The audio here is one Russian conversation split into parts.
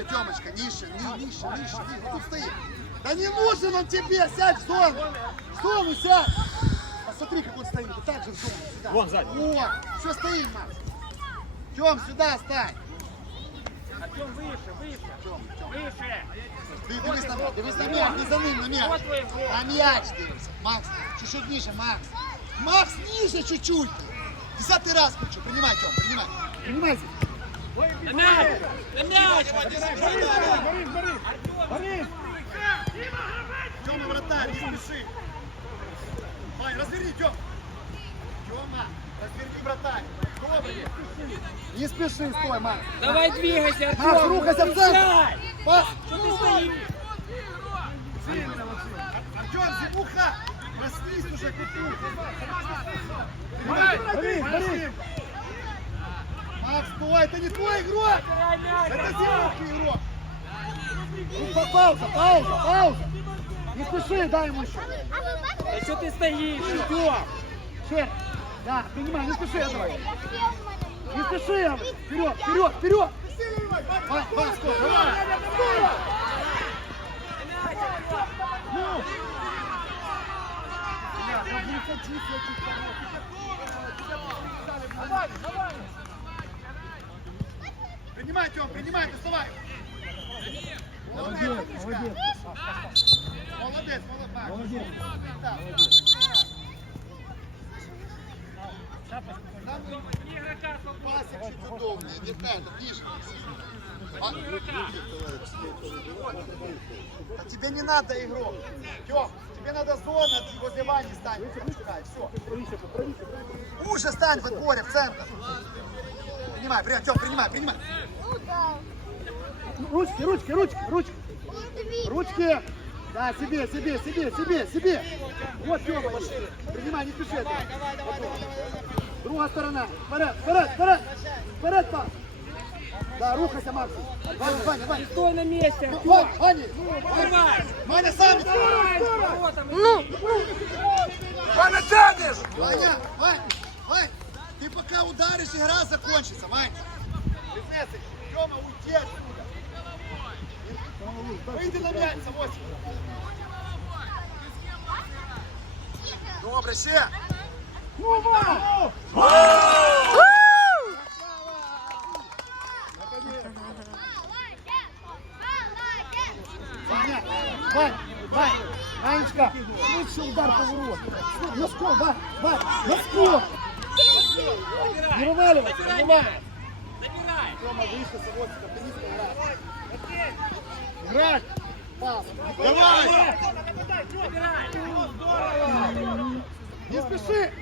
Ниже, Тёмочка, ниже, ни- ниже, ниже, ниже. Стоит. Да не нужен он тебе, сядь в зону. В зону сядь. Посмотри, как он стоит. Вот так же в зону. Сюда. Вон, сзади. Вот. Все стоит, Макс. Тём, сюда стань. Артем, выше, выше. Выше. Ты дивись на м'яч, дивись на м'яч, не за ним, на м'яч. На м'яч дивишся. Макс, чуть-чуть ниже, Макс. Макс, ниже чуть-чуть. Десятый раз хочу. Принимай, Тём, принимай. Принимайте. На мяч! На мяч! Борис, Борис! Борис! Тёма, вратарь, не спеши. Вань, разверни, Тём. Тёма, разверни вратарь. Добрый. Не спеши, стой, Макс. Давай двигайся, Артем! Макс, рухайся в центр. Пас. Что ты стоишь? Артём, зимуха. Проснись уже, куту. Борис, Борис! Макс, стой, это не твой игрок. Это зимухи игрок. Ну, па- пауза, пауза, пауза. Не спеши, дай ему еще. Да что ты стоишь? Идем. Шер. Да, принимай, не спеши, давай. Не спеши. Вперед, вперед, вперед. Вань, Вань, стой, давай. Ну. Бля, ну Давай, давай. Принимай, Тём, принимай, доставай. Молодец, молодец. Молодец, молодец. Молодец. Пасик знаю, это ближе. А? Тебе не надо игрок. Тём, тебе надо зона, ты возле Вани стань, все. Уже стань в отборе, в центр. Принимай, принимай, Тём, принимай, принимай. Ручки, ручки, ручки, ручки. Ручки. Да, себе, себе, себе, себе, себе. Вот Тёма. Принимай, не спеши. Давай, давай, давай, давай, Другая сторона. Вперед, вперед, вперед. Вперед, пас. Да, рухайся, Макс. Ваня, Ваня, Ваня. Стой на месте, Ну! Ваня, Ваня. Давай! Ваня, сам. Вот там. Ваня, тянешь. Ваня, Ваня. Пока ударишь, игра закончится, Ваня. Рефлексы. Тёма, уйди отсюда. Выйди на мяч, Самосик. Добре, ще. Ну, Вань, Вань, Ванечка, лучше удар по вороту. Носком, Вань, Вань, носком. Не вываливайся, вываливайся. Забирай! Тёма, выше Савосика, ты низко играй. Играй. Пас. Давай. Забирай! Не спеши.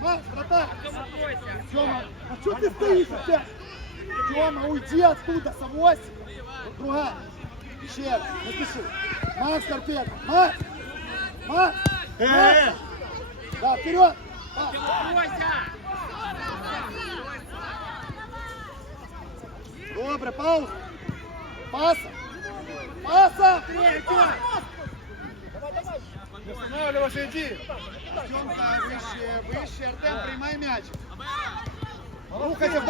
Макс, откройся! Тёма, а что ты стоишь опять? Тёма, уйди оттуда, Савосик. Другая. Еще раз, не спеши. Макс, торпеда. Макс. Макс. Макс. Да, вперед. Пас. Добре, пауза. Паса. Паса. Не останавливайся, иди. Тёмка, выше, выше. Артем, приймай мяч. Рухайся.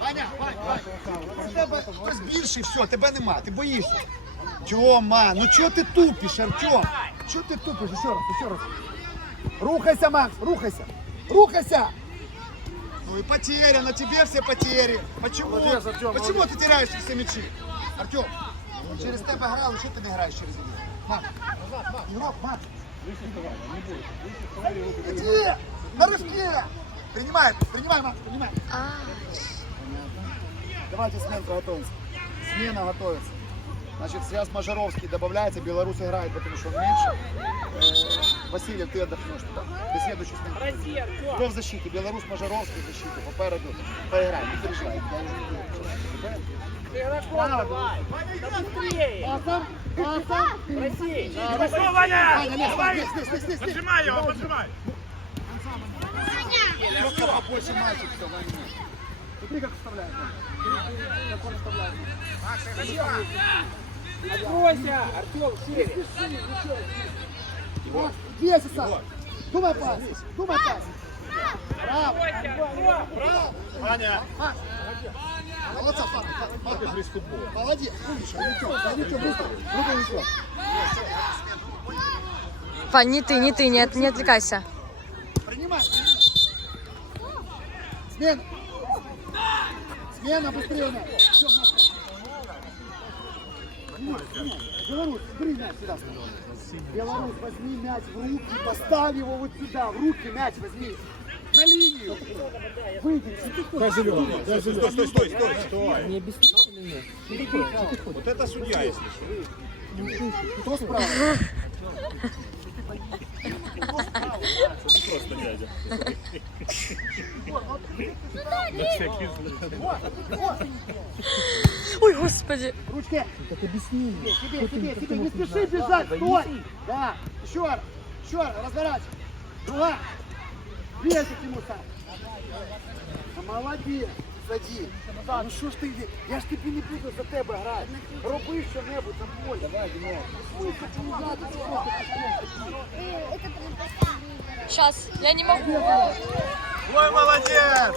Ваня, Вань, Вань. У тебе хтось більший, все, тебе нема, ти боїшся. Тьома, ну чого ти тупиш, Артем? Чого ти тупиш? Ще раз, ще раз. Рухайся, Макс, рухайся. Рухайся. Ну и потеря, на тебе все потери. Почему? Молодец, Артем, Почему молодец. ты теряешь все мячи? Артем, через тебе грали, що ти не граєш через ігру? Макс, назад, Макс, ігрок, Макс. Иди, на рывке. Принимай, принимай, Макс, принимай. Давайте сменку готовимся. Смена готовится. Значит, сейчас Мажоровский добавляется, Беларусь играет, потому что он меньше. Васильев, ты отдохнешь туда. Ты следующий Артем! Кто в защите? Беларусь, Мажоровский в защите. Попереду. Поиграй, не переживай. Я уже не буду. Ты игроком давай! Да быстрее! Пасом, пасом. Проси! Да, Ваня, Ваня, лезь. Поджимай его, поджимай! Легко побольше мальчик, все, Ваня. Смотри, как вставляет. Как он вставляет. Откройся! Артем, шире! Вот, здесь, Исаак. Думай пас, думай пас. Браво. Ваня! Макс. Молодца, Фан. футбол. Молодец. Вань, не ты, не ты, не, не отвлекайся. Принимай. Смена. Смена, быстрее мяч. Беларусь, бери мяч сюда. Беларусь, возьми мяч в руки, поставь его вот сюда, в руки мяч возьми. На линию. Выйди. Дай зеленый, дай зеленый. Стой, стой, стой, стой. Вот это судья, если что. Кто справа? Просто дядя. На всякий случай. Ой, господи. Ручки. Так объясни. Тебе, тебе, тебе. Не спеши бежать, стой. Да. Еще раз. Еще раз. Разворачивай. Другая. Бежит ему. Да молодець. Саді. Ну що ж ти, я ж тобі не буду за тебе грати. Роби що-небудь на полі. Давай, Діно. Слухай, ти не знати, що просто Сейчас, я не могу. Ой, молодец!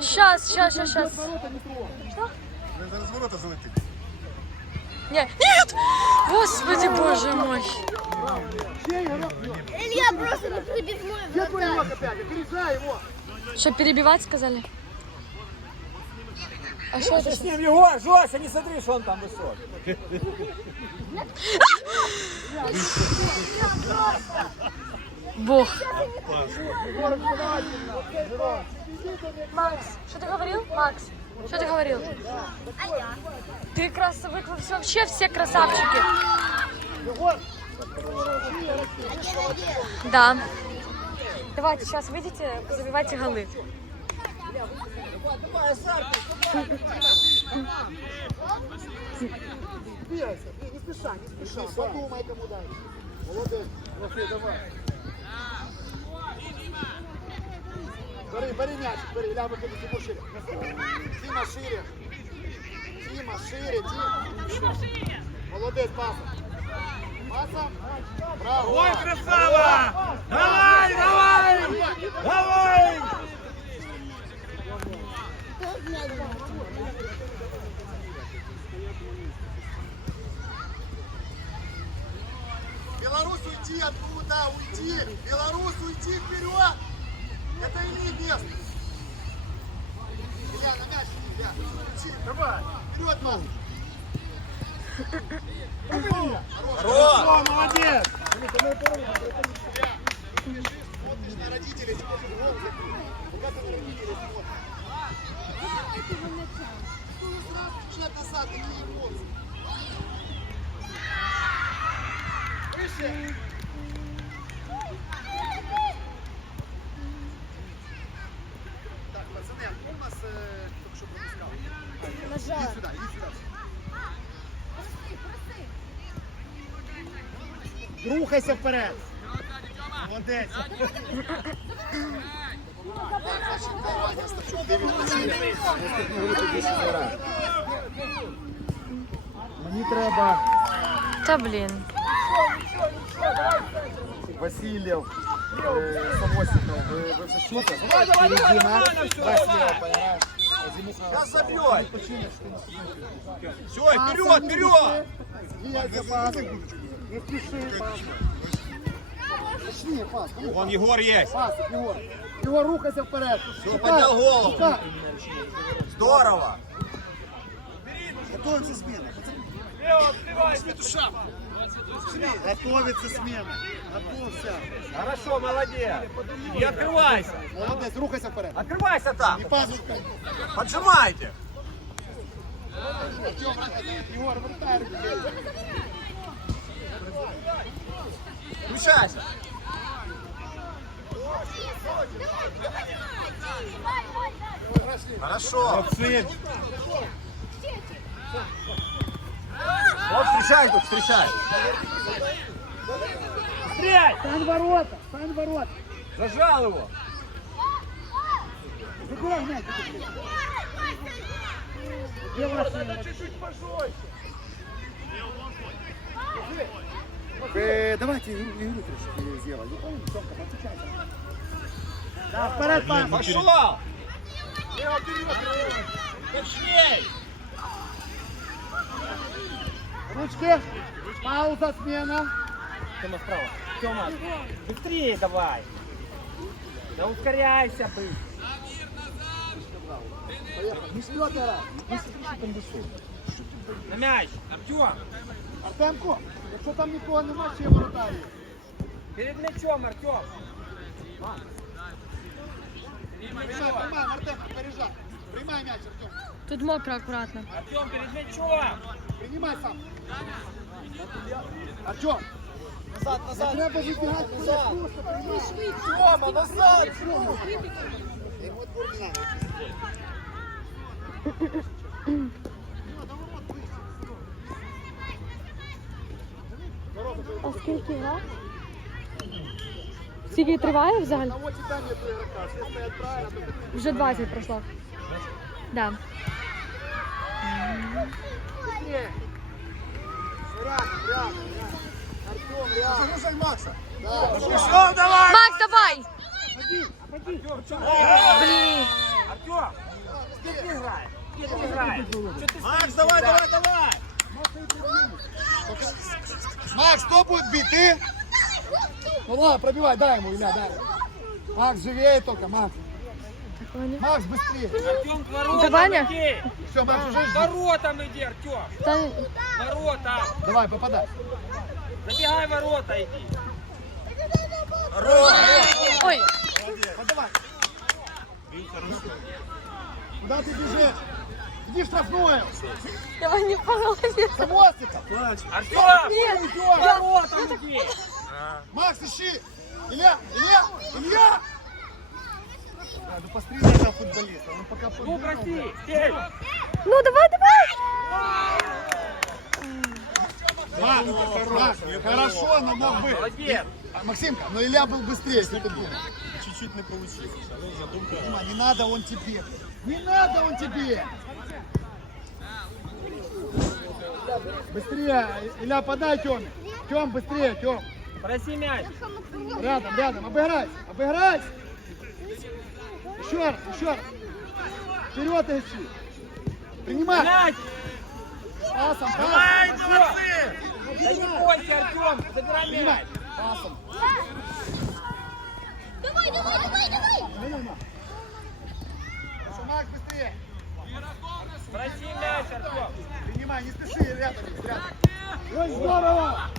Сейчас, сейчас, сейчас, сейчас. Він зараз ворота залетить. Не, нет! Господи, боже мой. Його. Илья просто не прибегной Где твой игрок опять? Опережай его. Что, перебивать сказали? А что это? С ним Егор, Жося, не смотри, что он там высок. Бог. Макс, что ты говорил? Макс, что ты говорил? Ты красавый, вы все- вообще все красавчики. Да. Давайте сейчас выйдите, забивайте голы. Двигайся, не, не спеша, не спеша. Подумай, кому дать. Молодец. Тимофей, давай. Бери, бери мяч, бери, ля выходи, Тиму шире. Тима шире. Тима шире, Тима. Молодец, пасом. Ой, красава! Давай, давай! Давай! Беларусь уйти оттуда, уйти. Беларусь уйти вперед. Это имеет место. Илья, на мяч Илья. Кричи. Давай. Вперед, Маш. О, молодец! Смотришь на родителей, смотришь гол. Вот как на родителей смотришь. Ну, сразу бежать назад, такие эмоции. Выше. Так, пацаны, а кто у нас э, только что пропускал? Иди сюда, иди сюда. Рухайся вперед. Молодець. Мені треба. Васильев, э, Самосиков, вы, вы все два слева, понимаешь? Сейчас забьет! Все, вперед, вперед! Не спеши, пас. Точнее, пас. Вон Егор есть. Пас, Егор. Егор, рухайся вперед. Все, поднял голову. Шукай. Здорово! Готовится смена. Сметуша. Готовится смена. Готовься. Хорошо, молодец. И открывайся. Молодец, рухайся вперед. Открывайся там. И пас рукой. Поджимайте! Артем, Егор, вратарь. Включайся! Хорошо! Вот встречай тут, встречай! Стреляй. Стань ворота, стань ворота. Зажал его. Забирай мяч. Где Э, давайте игру, игру трошки сделаем. Не помню, Тёмка, подключайся. Да, вперед, пас. Пошел! Точней! Ручки. Пауза, смена. Тёма справа. Тёма, быстрее давай. Да ускоряйся, блин. Не вперед, раз. На мяч. Артем, Артемко, якщо там нікого нема, ще ворота є. перед мячом, Артем. Приймай, приймай, Артем, опережай. Приймай м'яч, Артем. Тут мокро, аккуратно. Артем, перед мячом. Принимай сам. Артем. Назад, назад. Не треба вибігати. Назад. Тьома, назад! А скільки гра? Скільки триває взагалі? На очі там нету ігрока. Всі стоять правильно. то Вже 20 пройшло. Да. быстрее. Рядом, рядом, рядом. Артем, рядом. Слушай, Макса. Да. Пішов, давай! Макс, давай! Ходи, ходи. Блін. Артем, где ты играешь? Где ты играешь? Что ты Макс, давай, давай, давай! Макс, кто будет бить? Ты? Ну ладно, пробивай, дай ему, Илья, дай. Макс, живее только, Макс. Макс, быстрее. Артем, к воротам Давай, Ня. иди. Все, Макс, уже К жди. воротам иди, Артем. Та... Ворота. Давай, попадай. Забегай в ворота иди. Ой, Подавай. Куда ты бежишь? Иди в штрафную. я не по. За мостика. Артем, Ні, к воротам иди. Макс, ищи. Илья, Илья, Илья. А, ну посмотри на этого футболиста. Он пока Ну. Стель. Ну давай, давай! Макс, Макс, хорошо, но мог быть. Молодец. А, Максимка, но Илья был быстрее, если ты думал. Чуть-чуть не получилось. Дима, не надо он тебе. Не надо он тебе. Быстрее, Илья, подай Тёме. Тём, быстрее, Тём. Проси мяч. Рядом, рядом, обыграй, обыграй. Еще раз, еще раз. Вперед ищи. Принимай. Мяч. Пасом, Давай, пасом. молодцы. Да не бойся, Артем. Забирай мяч. Принимай. Пасом. Давай, давай, давай, давай! Ну, ну, поднимай, не спеши, рядом есть, рядом. Ой, здорово!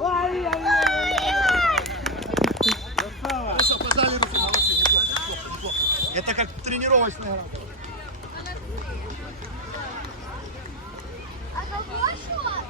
Ай-яй-яй! Хорошо, подали руку, молодцы, неплохо, неплохо, неплохо. Это как тренировочная работа. А кого шла?